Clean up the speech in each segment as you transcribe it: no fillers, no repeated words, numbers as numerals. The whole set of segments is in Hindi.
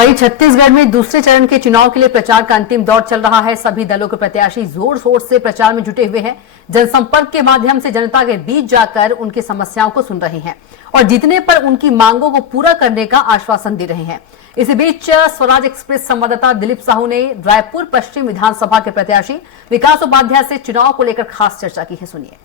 वहीं छत्तीसगढ़ में दूसरे चरण के चुनाव के लिए प्रचार का अंतिम दौर चल रहा है। सभी दलों के प्रत्याशी जोर शोर से प्रचार में जुटे हुए हैं। जनसंपर्क के माध्यम से जनता के बीच जाकर उनकी समस्याओं को सुन रहे हैं और जीतने पर उनकी मांगों को पूरा करने का आश्वासन दे रहे हैं। इसी बीच स्वराज एक्सप्रेस संवाददाता दिलीप साहू ने रायपुर पश्चिम विधानसभा के प्रत्याशी विकास उपाध्याय से चुनाव को लेकर खास चर्चा की है। सुनिए।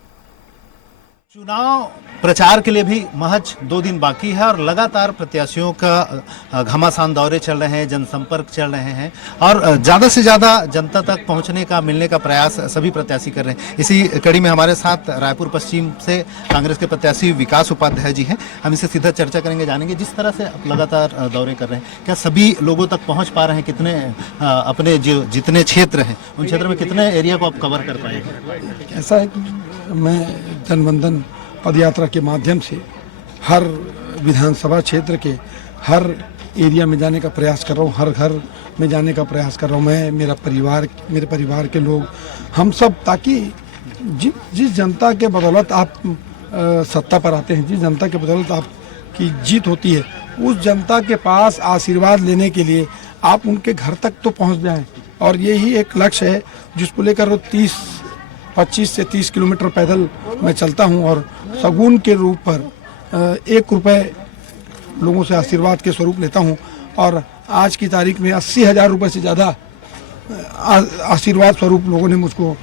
चुनाव प्रचार के लिए भी महज 2 दिन बाकी है और लगातार प्रत्याशियों का घमासान दौरे चल रहे हैं, जनसंपर्क चल रहे हैं और ज़्यादा से ज़्यादा जनता तक पहुंचने का, मिलने का प्रयास सभी प्रत्याशी कर रहे हैं। इसी कड़ी में हमारे साथ रायपुर पश्चिम से कांग्रेस के प्रत्याशी विकास उपाध्याय जी हैं। हम इसे सीधा चर्चा करेंगे, जानेंगे जिस तरह से आप लगातार दौरे कर रहे हैं, क्या सभी लोगों तक पहुँच पा रहे हैं? कितने अपने जो जितने क्षेत्र हैं उन क्षेत्र में कितने एरिया को आप कवर कर पाएंगे? ऐसा है कि मैं जनबंधन पदयात्रा के माध्यम से हर विधानसभा क्षेत्र के हर एरिया में जाने का प्रयास कर रहा हूँ, हर घर में जाने का प्रयास कर रहा हूँ। मैं, मेरे परिवार के लोग, हम सब, ताकि जिस जनता के बदौलत आप सत्ता पर आते हैं, जिस जनता के बदौलत आपकी जीत होती है, उस जनता के पास आशीर्वाद लेने के लिए आप उनके घर तक तो पहुँच जाएं। और यही एक लक्ष्य है जिसको लेकर 25 से 30 किलोमीटर पैदल मैं चलता हूं और सगुन के रूप पर 1 रुपये लोगों से आशीर्वाद के स्वरूप लेता हूं। और आज की तारीख में 80,000 रुपये से ज़्यादा आशीर्वाद स्वरूप लोगों ने मुझको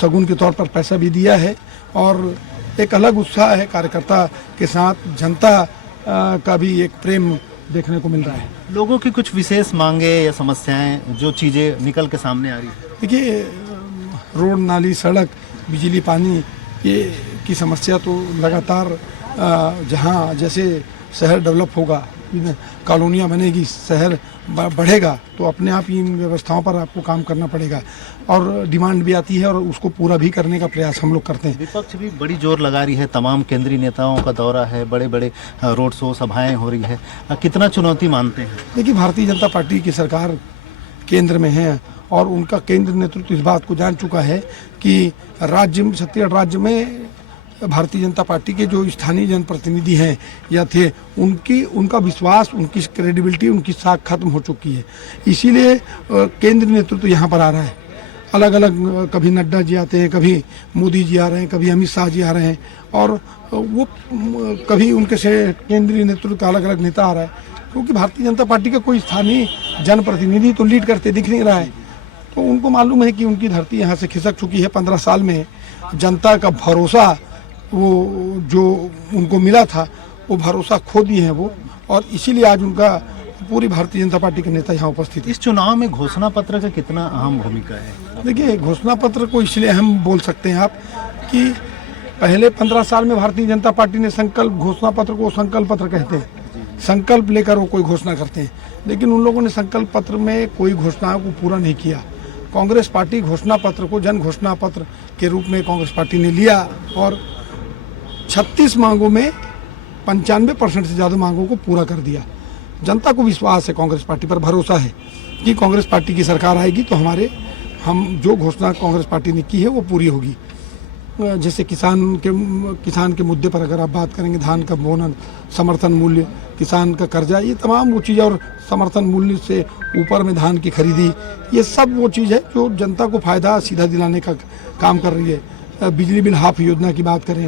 सगुन के तौर पर पैसा भी दिया है। और एक अलग उत्साह है कार्यकर्ता के साथ, जनता का भी एक प्रेम देखने को मिल रहा है। लोगों की कुछ विशेष मांगे या समस्याएं, जो चीज़ें निकल के सामने आ रही है? देखिए, रोड, नाली, सड़क, बिजली, पानी, ये की समस्या तो लगातार, जहाँ जैसे शहर डेवलप होगा, कॉलोनियाँ बनेगी, शहर बढ़ेगा, तो अपने आप ही इन व्यवस्थाओं पर आपको काम करना पड़ेगा और डिमांड भी आती है और उसको पूरा भी करने का प्रयास हम लोग करते हैं। विपक्ष भी बड़ी जोर लगा रही है, तमाम केंद्रीय नेताओं का दौरा है, बड़े बड़े रोड शो, सभाएँ हो रही है, कितना चुनौती मानते हैं? देखिए, भारतीय जनता पार्टी की सरकार केंद्र में है और उनका केंद्र नेतृत्व इस बात को जान चुका है कि छत्तीसगढ़ राज्य में भारतीय जनता पार्टी के जो स्थानीय जनप्रतिनिधि हैं या थे, उनका विश्वास, उनकी क्रेडिबिलिटी, उनकी साख खत्म हो चुकी है। इसीलिए केंद्र नेतृत्व यहाँ पर आ रहा है। अलग अलग, कभी नड्डा जी आते हैं, कभी मोदी जी आ रहे हैं, कभी अमित शाह जी आ रहे हैं और वो कभी उनके से केंद्रीय नेतृत्व का अलग अलग नेता आ रहा है, क्योंकि भारतीय जनता पार्टी का कोई स्थानीय जनप्रतिनिधि तो लीड करते दिख नहीं रहा है। तो उनको मालूम है कि उनकी धरती यहाँ से खिसक चुकी है। 15 साल में जनता का भरोसा, वो जो उनको मिला था, वो भरोसा खो दिए हैं वो, और इसीलिए आज उनका पूरी भारतीय जनता पार्टी के नेता यहाँ उपस्थित है। इस चुनाव में घोषणा पत्र का कितना अहम भूमिका है? देखिए, घोषणा पत्र को इसलिए अहम बोल सकते हैं आप कि पहले 15 साल में भारतीय जनता पार्टी ने घोषणा पत्र को संकल्प पत्र कहते हैं, संकल्प लेकर वो कोई घोषणा करते हैं, लेकिन उन लोगों ने संकल्प पत्र में कोई घोषणाओं को पूरा नहीं किया। कांग्रेस पार्टी घोषणा पत्र को जन घोषणा पत्र के रूप में कांग्रेस पार्टी ने लिया और 36 मांगों में 95% से ज़्यादा मांगों को पूरा कर दिया। जनता को विश्वास है, कांग्रेस पार्टी पर भरोसा है कि कांग्रेस पार्टी की सरकार आएगी तो हम जो घोषणा कांग्रेस पार्टी ने की है वो पूरी होगी। जैसे किसान के मुद्दे पर अगर आप बात करेंगे, धान का बोनस, समर्थन मूल्य, किसान का कर्जा, ये तमाम वो चीज़, और समर्थन मूल्य से ऊपर में धान की खरीदी, ये सब वो चीज़ है जो जनता को फ़ायदा सीधा दिलाने का काम कर रही है। बिजली बिल हाफ योजना की बात करें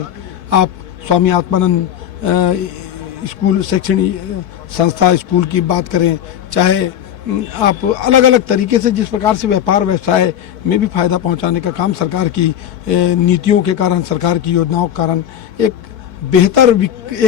आप, स्वामी आत्मानंद स्कूल, शैक्षणिक संस्था स्कूल की बात करें, चाहे आप अलग अलग तरीके से जिस प्रकार से व्यापार व्यवसाय में भी फायदा पहुंचाने का काम सरकार की नीतियों के कारण, सरकार की योजनाओं के कारण एक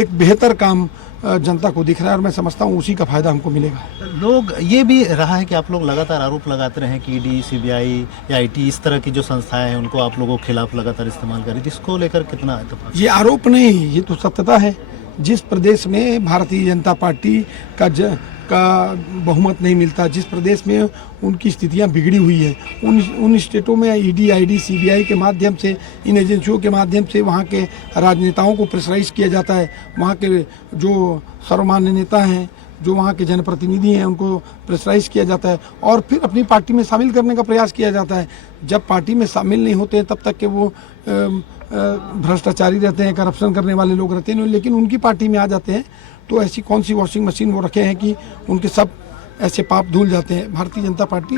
बेहतर काम जनता को दिख रहा है और मैं समझता हूँ उसी का फायदा हमको मिलेगा। लोग ये भी रहा है कि आप लोग लगातार आरोप लगाते रहे कि ईडी, सीबीआई या आईटी, इस तरह की जो संस्थाएं हैं उनको आप लोगों के खिलाफ लगातार इस्तेमाल करें, जिसको लेकर कितना इत्तेफाक? ये आरोप नहीं, ये तो सत्यता है। जिस प्रदेश में भारतीय जनता पार्टी का बहुमत नहीं मिलता, जिस प्रदेश में उनकी स्थितियां बिगड़ी हुई है, उन स्टेटों में ईडी, आईडी, सीबीआई के माध्यम से, इन एजेंसियों के माध्यम से वहाँ के राजनेताओं को प्रेशराइज किया जाता है। वहाँ के जो सर्वमान्य नेता हैं, जो वहाँ के जनप्रतिनिधि हैं, उनको प्रेशराइज किया जाता है और फिर अपनी पार्टी में शामिल करने का प्रयास किया जाता है। जब पार्टी में शामिल नहीं होते हैं तब तक के वो भ्रष्टाचारी रहते हैं, करप्शन करने वाले लोग रहते हैं, लेकिन उनकी पार्टी में आ जाते हैं तो ऐसी कौन सी वॉशिंग मशीन वो रखे हैं कि उनके सब ऐसे पाप धुल जाते हैं। Bharatiya Janata party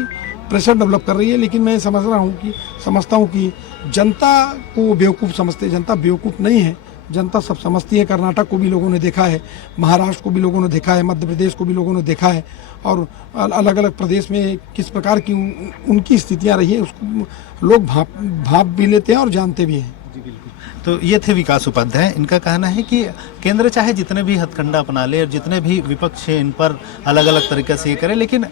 pressure develop कर रही है, लेकिन मैं समझता हूँ कि जनता को वो बेवकूफ़ समझते हैं। जनता बेवकूफ़ नहीं है, जनता सब समझती है। कर्नाटक को भी लोगों ने देखा है, महाराष्ट्र को भी लोगों ने देखा है, मध्य प्रदेश को भी लोगों ने देखा है, और अलग अलग प्रदेश में किस प्रकार की उनकी स्थितियाँ रही है उसको लोग भाप भी लेते हैं और जानते भी हैं। तो ये थे विकास उपाध्याय। इनका कहना है कि केंद्र चाहे जितने भी हथकंडा अपना ले और जितने भी विपक्ष है इन पर अलग अलग तरीके से ये करे, लेकिन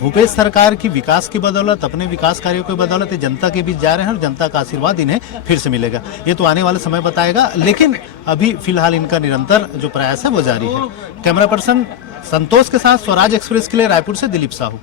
भूपेश सरकार की विकास की बदौलत, अपने विकास कार्यों की बदौलत ये जनता के बीच जा रहे हैं और जनता का आशीर्वाद इन्हें फिर से मिलेगा। ये तो आने वाला समय बताएगा, लेकिन अभी फिलहाल इनका निरंतर जो प्रयास है वो जारी है। कैमरा पर्सन संतोष के साथ स्वराज एक्सप्रेस के लिए रायपुर से दिलीप साहू।